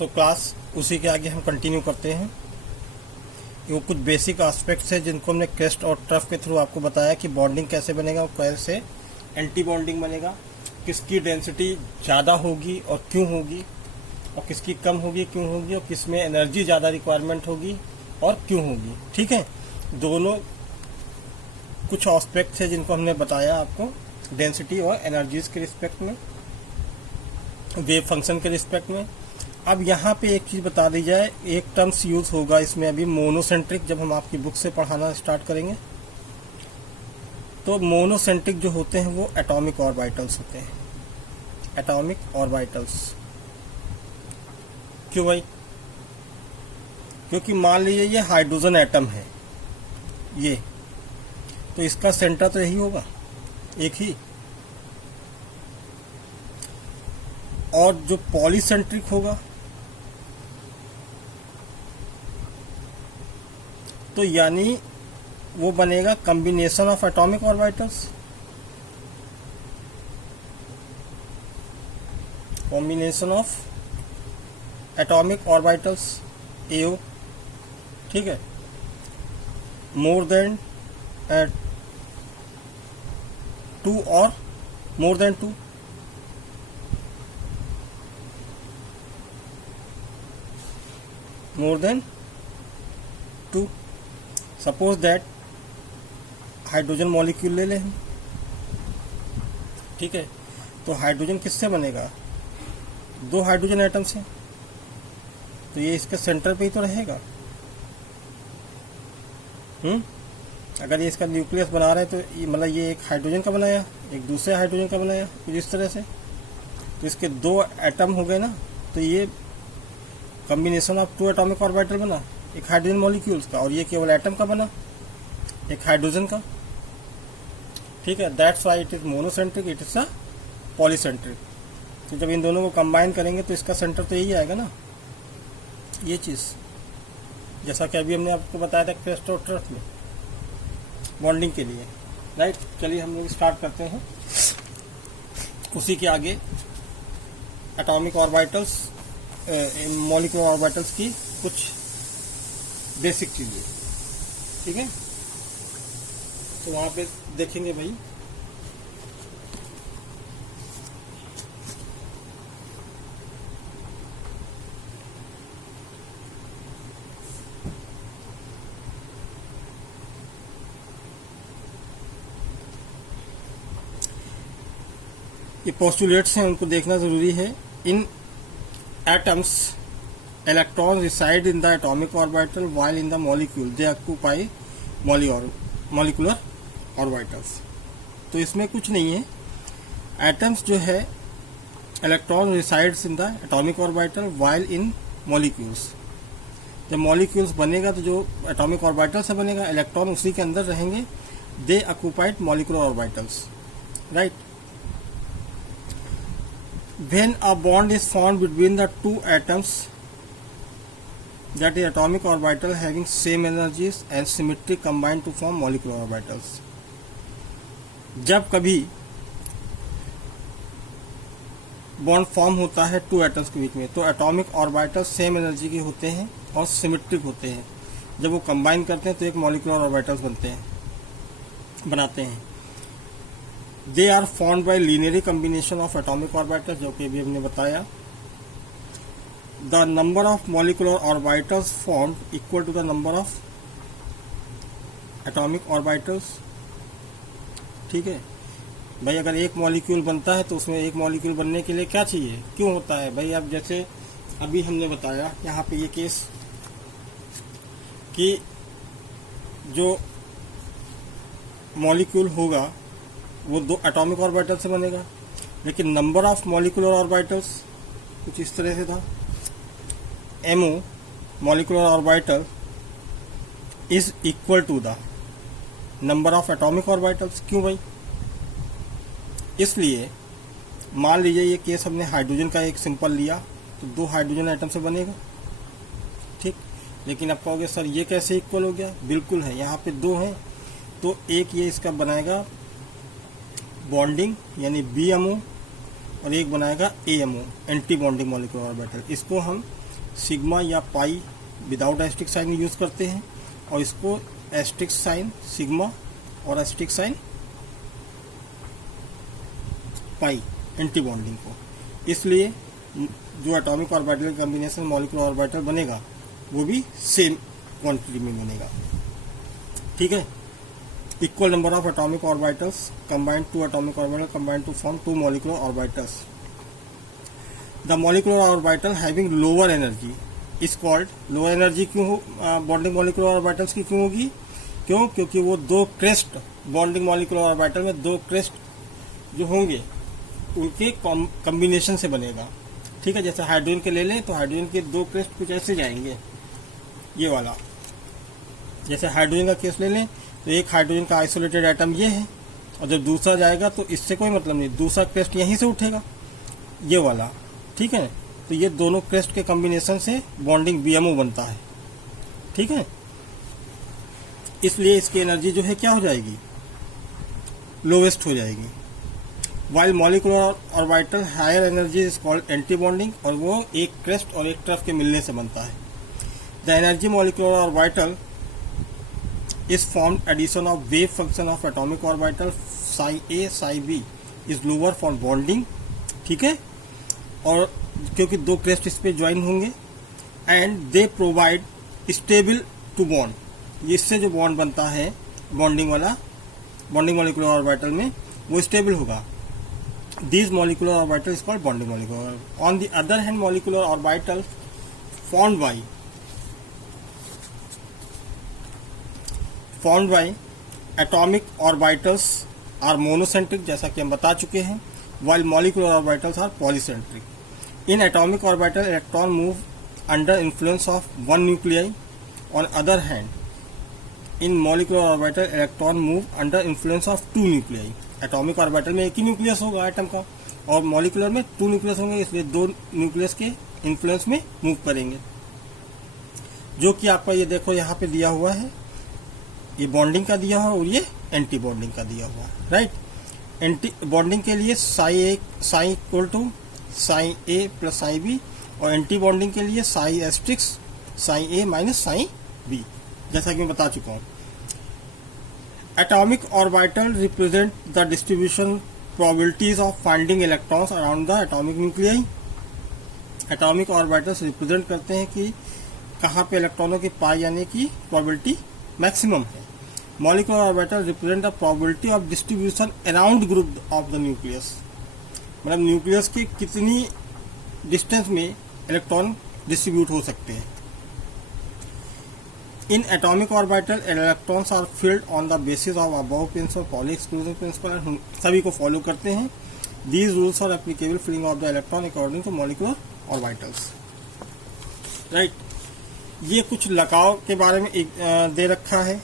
So class उसी के आगे हम कंटिन्यू करते हैं। वो कुछ बेसिक एस्पेक्ट्स है जिनको हमने क्रेस्ट और ट्रफ के थ्रू आपको बताया कि बॉन्डिंग कैसे बनेगा और कैसे एंटी बॉन्डिंग बनेगा, किसकी डेंसिटी ज़्यादा होगी और क्यों होगी, और किसकी कम होगी क्यों होगी, और किस में एनर्जी ज़्यादा रिक्वायरमेंट होगी और क्यों होगी। ठीक है, दोनों कुछ एस्पेक्ट्स है जिनको हमने बताया आपको डेंसिटी और एनर्जीज के रिस्पेक्ट में, वेव फंक्शन के रिस्पेक्ट में। अब यहाँ पे एक चीज़ बता दी जाए, एक टर्म्स यूज होगा इसमें अभी मोनोसेंट्रिक, जब हम आपकी बुक से पढ़ाना स्टार्ट करेंगे तो मोनोसेंट्रिक जो होते हैं वो एटॉमिक ऑर्बिटल्स होते हैं। एटॉमिक ऑर्बिटल्स क्यों भाई? क्योंकि मान लीजिए ये हाइड्रोजन एटम है ये, तो इसका सेंटर तो यही होगा, एक ही। और जो पॉलीसेंट्रिक होगा तो यानी वो बनेगा combination of atomic orbitals, combination of atomic orbitals AO. ठीक है, मोर देन 2 और more than 2। More than 2। Suppose that hydrogen molecule ले लें हम। ठीक है, तो हाइड्रोजन किससे बनेगा? 2 हाइड्रोजन एटम से, तो ये इसके सेंटर पे ही तो रहेगा। अगर ये इसका न्यूक्लियस बना रहे हैं तो मतलब ये एक हाइड्रोजन का बनाया, एक दूसरे हाइड्रोजन का बनाया, कुछ इस तरह से, तो इसके 2 एटम हो गए ना, तो ये कॉम्बिनेशन ऑफ 2 एटॉमिक ऑर्बिटल बना, एक हाइड्रोजन मॉलिक्यूल्स का, और ये केवल एटम का बना, एक हाइड्रोजन का। ठीक है, that's why it is monocentric, it is a polycentric. तो जब इन दोनों को कंबाइन करेंगे तो इसका सेंटर तो यही आएगा ना, ये चीज़, जैसा कि अभी हमने आपको बताया था क्रेस्ट और ट्रफ में बॉन्डिंग के लिए। राइट, चलिए हम लोग स्टार्ट करते हैं। उसी के आगे एटॉमिक ऑर्बिटल्स, मॉलिक्यूलर ऑर्बिटल्स की कुछ बेसिक चीजें। ठीक है, तो वहां पे देखेंगे भाई। ये पोस्टुलेट्स हैं, उनको देखना जरूरी है। इन atoms electrons reside in the atomic orbital while in the molecule they occupy molecular orbitals। तो इसमें कुछ नहीं है, एटम्स जो है electron resides in the atomic orbital while in molecules. जब मॉलिक्यूल्स बनेगा तो जो एटॉमिक ऑर्बिटल से बनेगा, इलेक्ट्रॉन उसी के अंदर रहेंगे, दे occupied molecular orbitals. Right, when a bond is formed between the 2 atoms that is atomic orbital having same energies and symmetry combined to form molecular orbitals। जब कभी बॉन्ड फॉर्म होता है 2 एटम्स के बीच में, तो एटॉमिक ऑर्बिटल सेम एनर्जी के होते हैं और सिमेट्रिक होते हैं। जब वो कंबाइन करते हैं तो एक मॉलिक्यूलर ऑर्बिटल्स बनाते हैं। They are formed by linearly combination of atomic orbitals, जो कि अभी हमने बताया। The number of molecular orbitals formed equal to the number of atomic orbitals। ठीक है भाई, अगर एक मॉलिक्यूल बनता है तो उसमें एक मॉलिक्यूल बनने के लिए क्या चाहिए, क्यों होता है भाई? अब जैसे अभी हमने बताया यहाँ पे ये केस कि जो मॉलिक्यूल होगा वो 2 एटॉमिक ऑर्बिटल से बनेगा, लेकिन नंबर ऑफ मॉलिक्यूलर ऑर्बिटल्स कुछ इस तरह से था। MO molecular orbital is equal to the number of atomic orbitals। क्यों भाई? इसलिए मान लीजिए ये केस हमने हाइड्रोजन का एक सिंपल लिया, तो 2 हाइड्रोजन एटम से बनेगा। ठीक, लेकिन आप कहोगे सर ये कैसे इक्वल हो गया? बिल्कुल है, यहाँ पे 2 हैं, तो एक ये इसका बनाएगा बॉन्डिंग यानी BMO, और एक बनाएगा AMO, anti bonding molecular orbital. इसको हम सिग्मा या pi without asterisk sign use करते हैं, और इसको एस्टिक साइन सिग्मा और asterisk sign pi anti bonding को। इसलिए जो atomic orbital combination molecular orbital बनेगा वो भी सेम क्वांटिटी में बनेगा। ठीक है, equal number of atomic orbitals combined to atomic orbital combined to form two molecular orbitals. The molecular orbital having lower energy is called. Lower energy क्यों bonding molecular orbitals की क्यों होगी? क्यों? क्योंकि वो दो क्रेस्ट बॉन्डिंग मॉलिक्यूलर ऑर्बिटल में दो क्रेस्ट जो होंगे उनके कॉम्बिनेशन से बनेगा। ठीक है, जैसे हाइड्रोजन के ले लें तो हाइड्रोजन के दो क्रेस्ट कुछ ऐसे जाएंगे, ये वाला। जैसे हाइड्रोजन का केस ले लें तो एक हाइड्रोजन का आइसोलेटेड एटम ये है, और जब दूसरा जाएगा तो इससे कोई मतलब नहीं, दूसरा क्रेस्ट यहीं से उठेगा, ये वाला। ठीक है, तो ये दोनों क्रेस्ट के कॉम्बिनेशन से बॉन्डिंग बीएमओ बनता है। ठीक है, इसलिए इसकी एनर्जी जो है क्या हो जाएगी? लोवेस्ट हो जाएगी। While molecular orbital higher energy is called anti bonding, और वो एक क्रेस्ट और एक ट्रफ के मिलने से बनता है। The energy molecular orbital is formed addition of wave function of atomic orbital psi a psi b is lower for bonding। ठीक है, और क्योंकि दो क्रेस्ट इस पे ज्वाइन होंगे, and they provide stable to bond. इससे जो बॉन्ड बनता है बॉन्डिंग वाला बॉन्डिंग मॉलिक्यूलर ऑर्बिटल में वो स्टेबल होगा। This molecular orbital is called bonding molecular. On the other hand molecular orbital formed by atomic orbitals are monocentric, जैसा कि हम बता चुके हैं, while molecular orbitals are polycentric. In atomic orbital, electron move under influence of one nuclei. On other hand, in molecular orbital, electron move under influence of two nuclei. Atomic orbital में एक ही nucleus होगा atom का, और molecular में to nucleus होंगे, इसलिए दो nucleus के इन्फ्लुएंस में मूव करेंगे। जो कि आपका ये देखो यहाँ पे दिया हुआ है, ये बॉन्डिंग का दिया हुआ और ये एंटी बॉन्डिंग का दिया हुआ, राइट। एंटी बॉन्डिंग के लिए psi equal to psi A plus psi B, और एंटी बॉन्डिंग के लिए psi asterisk psi A minus psi B, जैसा कि मैं बता चुका हूँ। Atomic orbital represent the distribution probabilities of finding electrons around the atomic nuclei. Atomic orbitals represent करते हैं कि कहाँ पे इलेक्ट्रॉनों की पाई आने की प्रोबेबिलिटी मैक्सिमम है। Molecular orbital represent the probability of distribution around group of the nucleus, मतलब न्यूक्लियस की कितनी डिस्टेंस में इलेक्ट्रॉन डिस्ट्रीब्यूट हो सकते हैं। In atomic orbital electrons are filled on the basis of aufbau principle, Pauli exclusion principle, सभी को follow करते हैं। These rules are applicable filling of the electron according to molecular orbitals, right. ये कुछ लगाव के बारे में दे रखा है।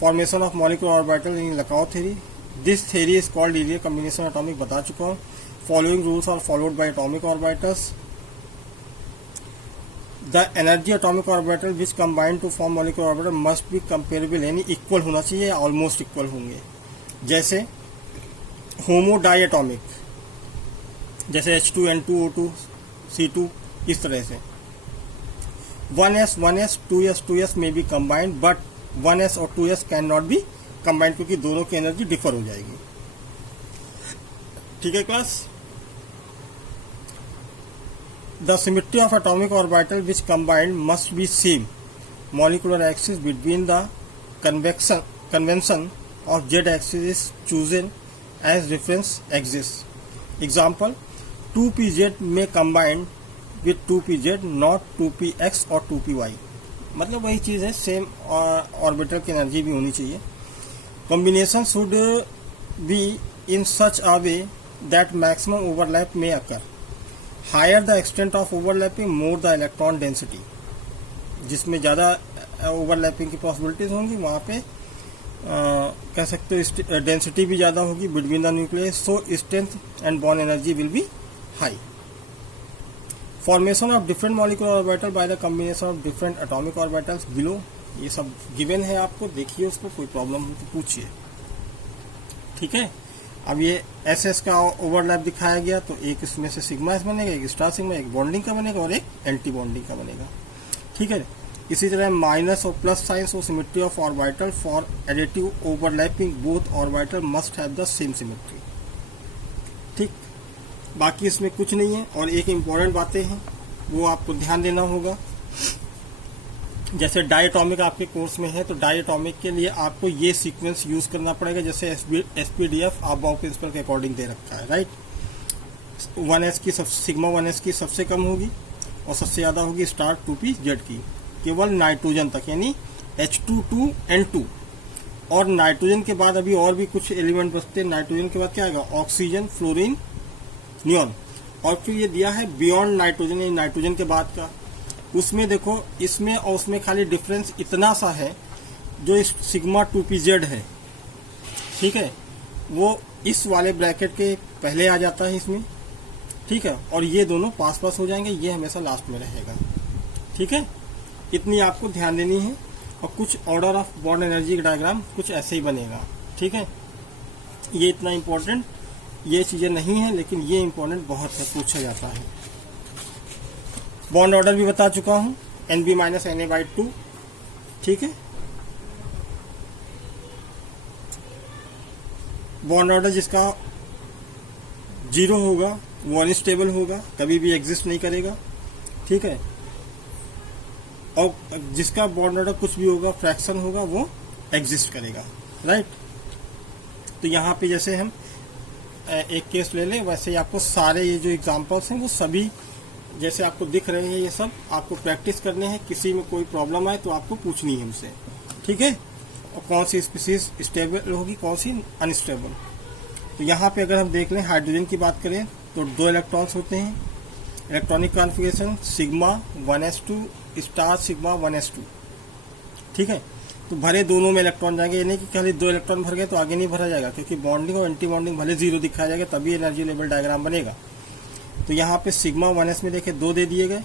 Formation of molecular orbital in लगाव theory. This theory is called linear combination atomic, बता चुका हूँ। Following rules are followed by atomic orbitals. The energy atomic orbital which combine to form molecular orbital must be comparable, यानी equal होना चाहिए, almost equal होंगे। जैसे होमो die atomic, जैसे H2N2O2 C2, इस तरह से 1s 1s 2s 2s में बी कंबाइंड, बट 1s और 2s can not be combined, क्योंकि दोनों की एनर्जी डिफर हो जाएगी। ठीक है class. The symmetry of atomic orbital which combined must be same. Molecular axis between the convention of Z axis is chosen as reference axis. Example, 2pz में combined with 2pz, not 2px और 2py। मतलब वही चीज़ है, same orbital की energy भी होनी चाहिए। Combination should be in such a way that maximum overlap may occur. Higher the extent of overlapping, more the electron density. जिसमें ज़्यादा ओवरलैपिंग की पॉसिबिलिटीज होंगी वहाँ पे कह सकते हो डेंसिटी भी ज़्यादा होगी between the nucleus, so strength and bond energy will be high. Formation of different molecular orbital by the combination of different atomic orbitals below. ये सब गिवन है आपको, देखिए उसको, कोई प्रॉब्लम हो तो पूछिए। ठीक है, अब ये एस एस का ओवरलैप दिखाया गया, तो एक इसमें से सिग्मा एस बनेगा, एक स्टार सिग्मा, एक बॉन्डिंग का बनेगा और एक एंटी बॉन्डिंग का बनेगा। ठीक है। इसी तरह माइनस और प्लस साइंस और symmetry of orbital for additive overlapping both orbital must have the same symmetry. ठीक, बाकी इसमें कुछ नहीं है। और एक इम्पॉर्टेंट बातें हैं वो आपको ध्यान देना होगा। जैसे डायटोमिक आपके कोर्स में है, तो डायटोमिक के लिए आपको ये सीक्वेंस यूज करना पड़ेगा, जैसे एसपीडीएफ अबाव प्रिंसिपल के अकॉर्डिंग दे रखा है, राइट। 1s की सिग्मा 1s की सबसे कम होगी और सबसे ज्यादा होगी स्टार 2pz की, केवल नाइट्रोजन तक, यानी H22N2। और नाइट्रोजन के बाद अभी और भी कुछ एलिमेंट बचते हैं। नाइट्रोजन के बाद क्या आएगा, ऑक्सीजन, फ्लोरीन, नियॉन। और फिर ये दिया है बियॉन्ड नाइट्रोजन, यानी नाइट्रोजन के बाद का। उसमें देखो, इसमें और उसमें खाली डिफरेंस इतना सा है, जो सिग्मा 2pz है, ठीक है, वो इस वाले ब्रैकेट के पहले आ जाता है इसमें। ठीक है, और ये दोनों पास पास हो जाएंगे, ये हमेशा लास्ट में रहेगा। ठीक है, इतनी आपको ध्यान देनी है। और कुछ ऑर्डर ऑफ बॉन्ड एनर्जी का डायग्राम कुछ ऐसे ही बनेगा। ठीक है, ये इतना इम्पोर्टेंट ये चीजें नहीं है, लेकिन ये इम्पोर्टेंट बहुत है, पूछा जाता है। बॉन्ड ऑर्डर भी बता चुका हूं, NB-Na/2। ठीक है, बॉन्ड ऑर्डर जिसका 0 होगा वो अनस्टेबल होगा, कभी भी एग्जिस्ट नहीं करेगा। ठीक है, और जिसका बॉन्ड ऑर्डर कुछ भी होगा, फ्रैक्शन होगा, वो एग्जिस्ट करेगा, राइट। तो यहाँ पे जैसे हम एक केस ले लें, वैसे ही आपको सारे ये जो एग्जांपल्स हैं वो सभी जैसे आपको दिख रहे हैं, ये सब आपको प्रैक्टिस करने हैं। किसी में कोई प्रॉब्लम आए तो आपको पूछनी है हमसे। ठीक है, और कौन सी स्पीसीज स्टेबल होगी, कौन सी अनस्टेबल। तो यहाँ पे अगर हम देख लें, हाइड्रोजन की बात करें तो 2 इलेक्ट्रॉन्स होते हैं। Electronic configuration sigma 1s2 star sigma 1s2। ठीक है, तो भरे दोनों में इलेक्ट्रॉन जाएंगे, ये नहीं कि खाली 2 इलेक्ट्रॉन भर गए तो आगे नहीं भरा जाएगा, क्योंकि बॉन्डिंग और एंटी बॉन्डिंग भले 0 दिखाया जाएगा, तभी एनर्जी लेवल डायग्राम बनेगा। तो यहाँ पे सिग्मा 1s में देखे 2 दे दिए गए,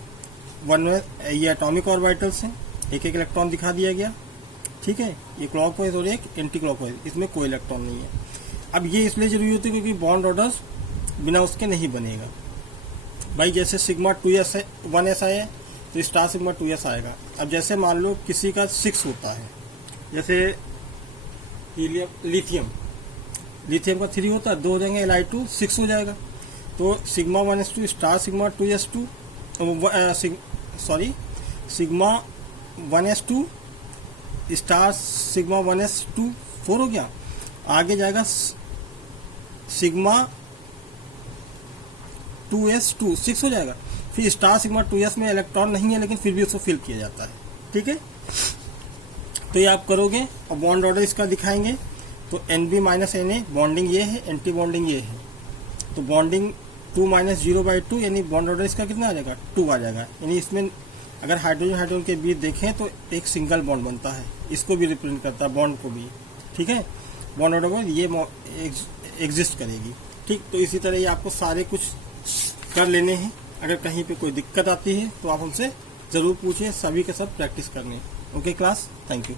1 में ये एटॉमिक ऑर्बिटल्स हैं, एक इलेक्ट्रॉन दिखा दिया गया। ठीक है, ये क्लॉकवाइज और एक एंटी क्लॉकवाइज, इसमें कोई इलेक्ट्रॉन नहीं है। अब ये इसलिए जरूरी होती है क्योंकि बॉन्ड ऑर्डर बिना उसके नहीं बनेगा भाई। जैसे सिग्मा 1s आए तो स्टार सिग्मा 2s आएगा। अब जैसे मान लो किसी का 6 होता है, जैसे लिथियम का 3 होता है, 2 हो जाएंगे, Li2 6 हो जाएगा। तो sigma 1s2 star sigma 2s2 sigma 1s2 star sigma 1s2 4 हो गया। आगे जाएगा सिग्मा 2s2 6 हो जाएगा। फिर स्टार सिग्मा 2s में इलेक्ट्रॉन नहीं है, लेकिन फिर भी उसको फिल किया जाता है। ठीक है, तो ये आप करोगे और बॉन्ड ऑर्डर इसका दिखाएंगे। तो NB-Na बॉन्डिंग ये है, एंटी बॉन्डिंग ये है। तो बॉन्डिंग 2 - 0/2, यानी बॉन्ड ऑर्डर इसका कितना आ जाएगा, 2 आ जाएगा। यानी इसमें अगर हाइड्रोजन के बीच देखें तो एक सिंगल बॉन्ड बनता है, इसको भी रिप्रेजेंट करता है, बॉन्ड को भी। ठीक है, बॉन्ड ऑर्डर को ये एग्जिस्ट करेगी। ठीक, तो इसी तरह ये आपको सारे कुछ कर लेने हैं। अगर कहीं पे कोई दिक्कत आती है तो आप हमसे ज़रूर पूछिए, सभी के सब प्रैक्टिस करने। Okay class, thank you.